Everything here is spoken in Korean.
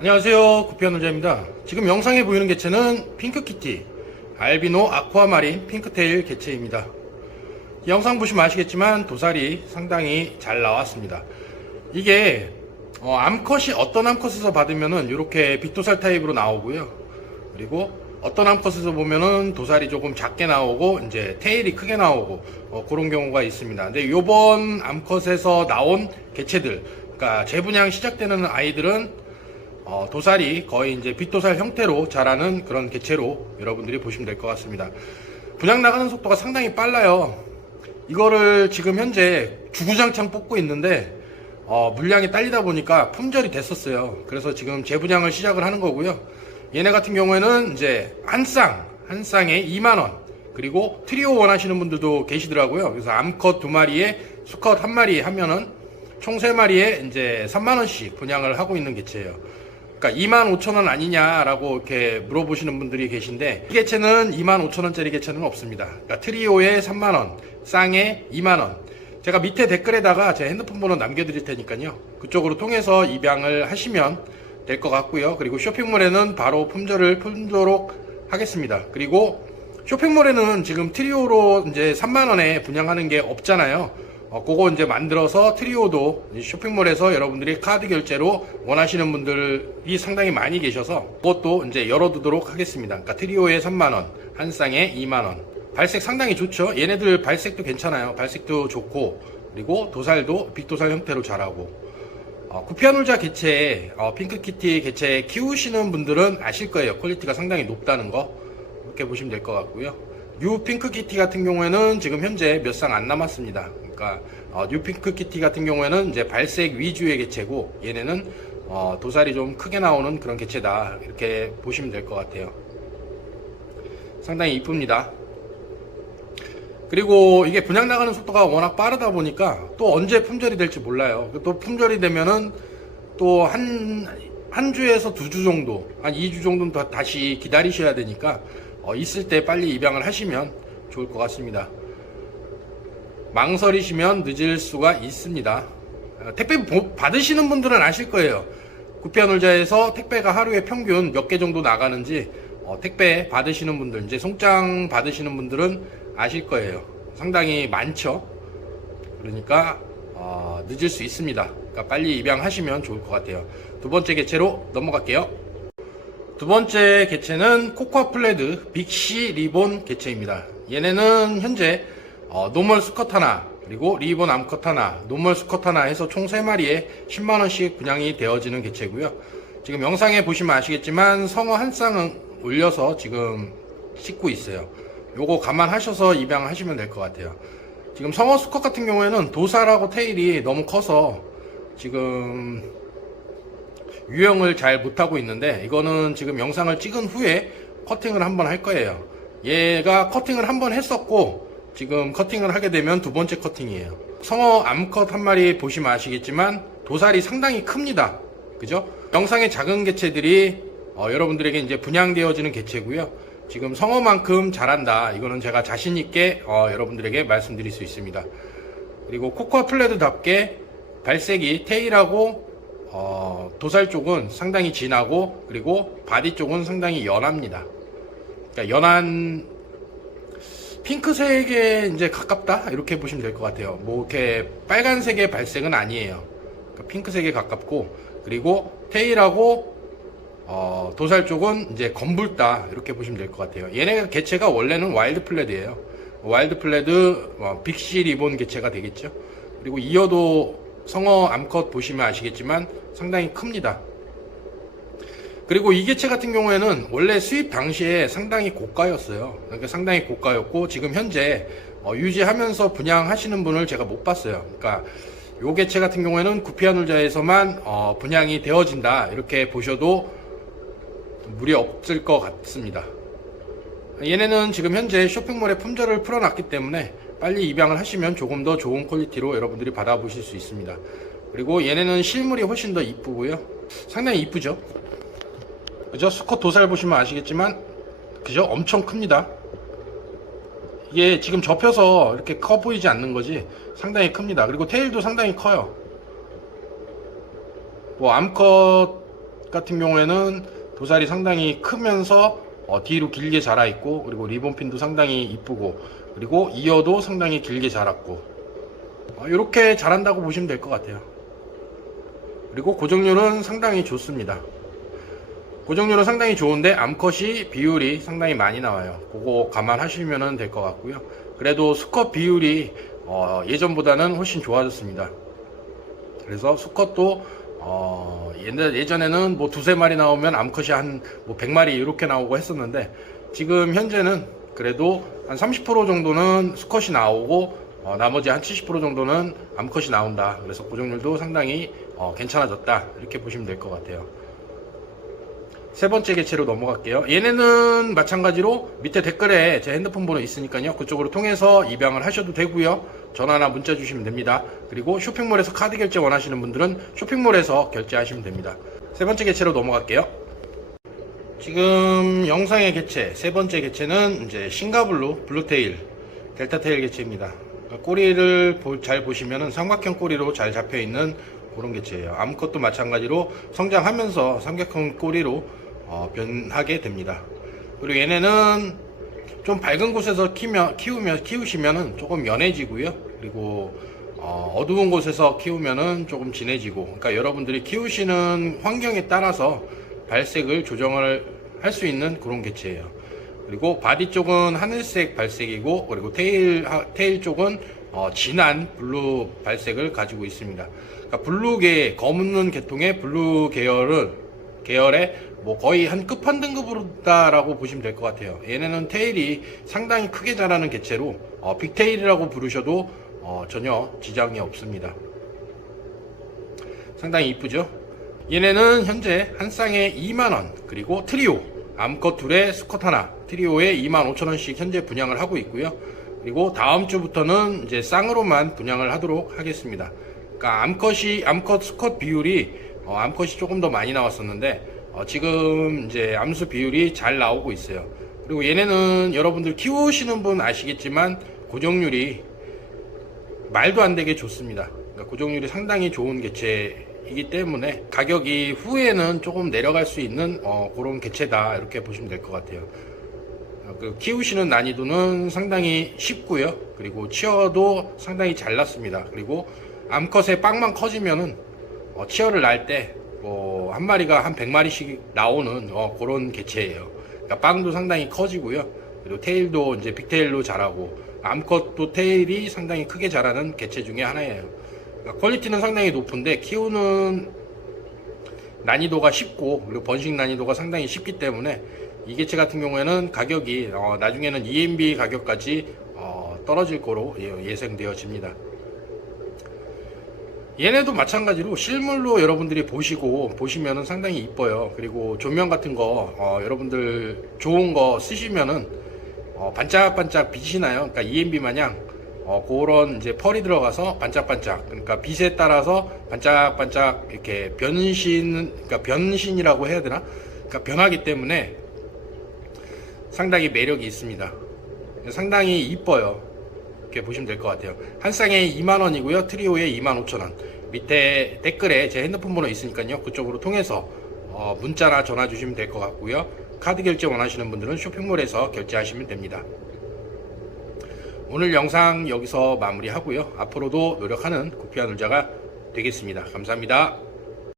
안녕하세요. 구피아노자입니다. 지금 영상에 보이는 개체는 핑크키티 알비노 아쿠아마린 핑크테일 개체입니다. 이 영상 보시면 아시겠지만 도살이 상당히 잘 나왔습니다. 이게 어, 암컷이 어떤 암컷에서 받으면은 이렇게 빅도살 타입으로 나오고요. 그리고 어떤 암컷에서 보면은 도살이 조금 작게 나오고 이제 테일이 크게 나오고 어, 그런 경우가 있습니다. 근데 요번 암컷에서 나온 개체들 그러니까 재분양 시작되는 아이들은 어, 도살이 거의 이제 빗도살 형태로 자라는 그런 개체로 여러분들이 보시면 될 것 같습니다. 분양 나가는 속도가 상당히 빨라요. 이거를 지금 현재 주구장창 뽑고 있는데 어, 물량이 딸리다 보니까 품절이 됐었어요. 그래서 지금 재분양을 시작을 하는 거고요. 얘네 같은 경우에는 이제 한 쌍, 한 쌍에 2만 원. 그리고 트리오 원하시는 분들도 계시더라고요. 그래서 암컷 두 마리에 수컷 한 마리 하면은 총 세 마리에 이제 3만 원씩 분양을 하고 있는 개체예요. 그러니까 2만 5천 원 아니냐라고 이렇게 물어보시는 분들이 계신데 이 개체는 2만 5천 원짜리 개체는 없습니다. 그러니까 트리오에 3만 원, 쌍에 2만 원. 제가 밑에 댓글에다가 제 핸드폰 번호 남겨드릴 테니까요. 그쪽으로 통해서 입양을 하시면 될 것 같고요. 그리고 쇼핑몰에는 바로 품절을 풀도록 하겠습니다. 그리고 쇼핑몰에는 지금 트리오로 이제 3만 원에 분양하는 게 없잖아요. 어, 그거 이제 만들어서 트리오도 쇼핑몰에서 여러분들이 카드 결제로 원하시는 분들이 상당히 많이 계셔서 그것도 이제 열어두도록 하겠습니다. 그러니까 트리오에 3만원, 한 쌍에 2만원. 발색 상당히 좋죠. 얘네들 발색도 괜찮아요. 발색도 좋고, 그리고 도살도 빅도살 형태로 자라고. 어, 구피아놀자 개체, 어, 핑크키티 개체 키우시는 분들은 아실 거예요. 퀄리티가 상당히 높다는 거. 이렇게 보시면 될 것 같고요. 뉴 핑크키티 같은 경우에는 지금 현재 몇 쌍 안 남았습니다. 그러니까 어, 뉴 핑크 키티 같은 경우에는 이제 발색 위주의 개체고 얘네는 어, 도살이 좀 크게 나오는 그런 개체다 이렇게 보시면 될 것 같아요. 상당히 이쁩니다. 그리고 이게 분양 나가는 속도가 워낙 빠르다 보니까 또 언제 품절이 될지 몰라요. 또 품절이 되면은 또 한, 한 주에서 두 주 정도, 한 2주 정도는 더 다시 기다리셔야 되니까 어, 있을 때 빨리 입양을 하시면 좋을 것 같습니다. 망설이시면 늦을 수가 있습니다. 어, 택배 보- 받으시는 분들은 아실 거예요. 구피아놀자에서 택배가 하루에 평균 몇 개 정도 나가는지 어, 택배 받으시는 분들, 이제 송장 받으시는 분들은 아실 거예요. 상당히 많죠. 그러니까 어, 늦을 수 있습니다. 그러니까 빨리 입양하시면 좋을 것 같아요. 두 번째 개체로 넘어갈게요. 두 번째 개체는 코코아 플레드 빅시 리본 개체입니다. 얘네는 현재 어, 노멀 수컷 하나 그리고 리본 암컷 하나 노멀 수컷 하나 해서 총 3마리에 10만원씩 분양이 되어지는 개체고요. 지금 영상에 보시면 아시겠지만 성어 한 쌍은 올려서 지금 씻고 있어요. 요거 감안하셔서 입양하시면 될 것 같아요. 지금 성어 수컷 같은 경우에는 도살하고 테일이 너무 커서 지금 유형을 잘 못하고 있는데 이거는 지금 영상을 찍은 후에 커팅을 한번 할 거예요. 얘가 커팅을 한번 했었고 지금 커팅을 하게 되면 두 번째 커팅이에요. 성어 암컷 한 마리 보시면 아시겠지만 도살이 상당히 큽니다. 그죠? 영상의 작은 개체들이 어, 여러분들에게 이제 분양되어지는 개체고요. 지금 성어만큼 잘한다. 이거는 제가 자신 있게 어, 여러분들에게 말씀드릴 수 있습니다. 그리고 코코아 플레드답게 발색이 테일하고 어, 도살 쪽은 상당히 진하고 그리고 바디 쪽은 상당히 연합니다. 그러니까 연한 핑크색에 이제 가깝다 이렇게 보시면 될 것 같아요. 뭐 이렇게 빨간색의 발색은 아니에요. 그러니까 핑크색에 가깝고 그리고 테일하고 어, 도살 쪽은 이제 검붉다 이렇게 보시면 될 것 같아요. 얘네 개체가 원래는 와일드 플레드예요. 와일드 플레드 어, 빅시 리본 개체가 되겠죠. 그리고 이어도 성어 암컷 보시면 아시겠지만 상당히 큽니다. 그리고 이 개체 같은 경우에는 원래 수입 당시에 상당히 고가였어요. 그러니까 상당히 고가였고 지금 현재 어, 유지하면서 분양하시는 분을 제가 못 봤어요. 그러니까 요 개체 같은 경우에는 구피아놀자에서만 어, 분양이 되어진다 이렇게 보셔도 무리 없을 것 같습니다. 얘네는 지금 현재 쇼핑몰에 품절을 풀어놨기 때문에 빨리 입양을 하시면 조금 더 좋은 퀄리티로 여러분들이 받아보실 수 있습니다. 그리고 얘네는 실물이 훨씬 더 이쁘고요. 상당히 이쁘죠? 그죠? 수컷 도살 보시면 아시겠지만, 그죠? 엄청 큽니다. 이게 지금 접혀서 이렇게 커 보이지 않는 거지 상당히 큽니다. 그리고 테일도 상당히 커요. 뭐 암컷 같은 경우에는 도살이 상당히 크면서 어, 뒤로 길게 자라 있고 그리고 리본핀도 상당히 이쁘고 그리고 이어도 상당히 길게 자랐고 이렇게 자란다고 보시면 될 것 같아요. 그리고 고정률은 상당히 좋습니다. 고정률은 상당히 좋은데 암컷이 비율이 상당히 많이 나와요. 그거 감안하시면 될 것 같고요. 그래도 수컷 비율이 어, 예전보다는 훨씬 좋아졌습니다. 그래서 수컷도 어, 예전에는 뭐 두세 마리 나오면 암컷이 한 뭐 100마리 이렇게 나오고 했었는데 지금 현재는 그래도 한 30% 정도는 수컷이 나오고 어, 나머지 한 70% 정도는 암컷이 나온다. 그래서 고정률도 상당히 어, 괜찮아졌다. 이렇게 보시면 될 것 같아요. 세 번째 개체로 넘어갈게요. 얘네는 마찬가지로 밑에 댓글에 제 핸드폰 번호 있으니까요. 그쪽으로 통해서 입양을 하셔도 되고요. 전화나 문자 주시면 됩니다. 그리고 쇼핑몰에서 카드 결제 원하시는 분들은 쇼핑몰에서 결제하시면 됩니다. 세 번째 개체로 넘어갈게요. 지금 영상의 개체, 세 번째 개체는 이제 싱가블루 블루테일, 델타테일 개체입니다. 꼬리를 보- 잘 보시면은 삼각형 꼬리로 잘 잡혀 있는 그런 개체예요. 암컷도 마찬가지로 성장하면서 삼각형 꼬리로 어, 변하게 됩니다. 그리고 얘네는 좀 밝은 곳에서 키우면, 키우시면은 조금 연해지고요. 그리고 어, 두운 곳에서 키우면은 조금 진해지고, 그러니까 여러분들이 키우시는 환경에 따라서 발색을 조정을 할 수 있는 그런 개체예요. 그리고 바디 쪽은 하늘색 발색이고, 그리고 테일, 하- 테일 쪽은 어, 진한 블루 발색을 가지고 있습니다. 그러니까 블루계, 검은 계통의 블루 계열은 계열의 뭐 거의 한 끝판 등급으로다라고 보시면 될 것 같아요. 얘네는 테일이 상당히 크게 자라는 개체로 어, 빅테일이라고 부르셔도 어, 전혀 지장이 없습니다. 상당히 이쁘죠? 얘네는 현재 한 쌍에 2만원, 그리고 트리오, 암컷 둘에 수컷 하나, 트리오에 2만 5천원씩 현재 분양을 하고 있고요. 그리고 다음 주부터는 이제 쌍으로만 분양을 하도록 하겠습니다. 그러니까 암컷이, 암컷 수컷 비율이, 어, 암컷이 조금 더 많이 나왔었는데, 어, 지금 이제 암수 비율이 잘 나오고 있어요. 그리고 얘네는 여러분들 키우시는 분 아시겠지만, 고정률이 말도 안 되게 좋습니다. 그러니까 고정률이 상당히 좋은 개체이기 때문에 가격이 후에는 조금 내려갈 수 있는 어, 그런 개체다 이렇게 보시면 될 것 같아요. 어, 그 키우시는 난이도는 상당히 쉽고요. 그리고 치어도 상당히 잘 났습니다. 그리고 암컷의 빵만 커지면은 어, 치어를 날 때 뭐 한 마리가 한 100마리씩 나오는 어, 그런 개체예요. 그러니까 빵도 상당히 커지고요. 그리고 테일도 이제 빅테일로 자라고 암컷 도 테일이 상당히 크게 자라는 개체 중에 하나예요. 그러니까 퀄리티는 상당히 높은데 키우는 난이도가 쉽고 그리고 번식 난이도가 상당히 쉽기 때문에 이 개체 같은 경우에는 가격이 어, 나중에는 EMB 가격까지 어, 떨어질 거로 예- 예상되어집니다. 얘네도 마찬가지로 실물로 여러분들이 보시고 보시면은 상당히 이뻐요. 그리고 조명 같은 거 어, 여러분들 좋은 거 쓰시면은 어, 반짝반짝 빛이 나요. 그러니까 EMB 마냥 어, 그런 이제 펄이 들어가서 반짝반짝. 그러니까 빛에 따라서 반짝반짝 이렇게 변신, 그러니까 변신이라고 해야 되나? 그러니까 변하기 때문에 상당히 매력이 있습니다. 상당히 이뻐요. 이렇게 보시면 될 것 같아요. 한 쌍에 2만원이고요. 트리오에 2만 5천원. 밑에 댓글에 제 핸드폰 번호 있으니까요. 그쪽으로 통해서 어, 문자나 전화 주시면 될 것 같고요. 카드 결제 원하시는 분들은 쇼핑몰에서 결제하시면 됩니다. 오늘 영상 여기서 마무리하고요. 앞으로도 노력하는 구피한 울자가 되겠습니다. 감사합니다.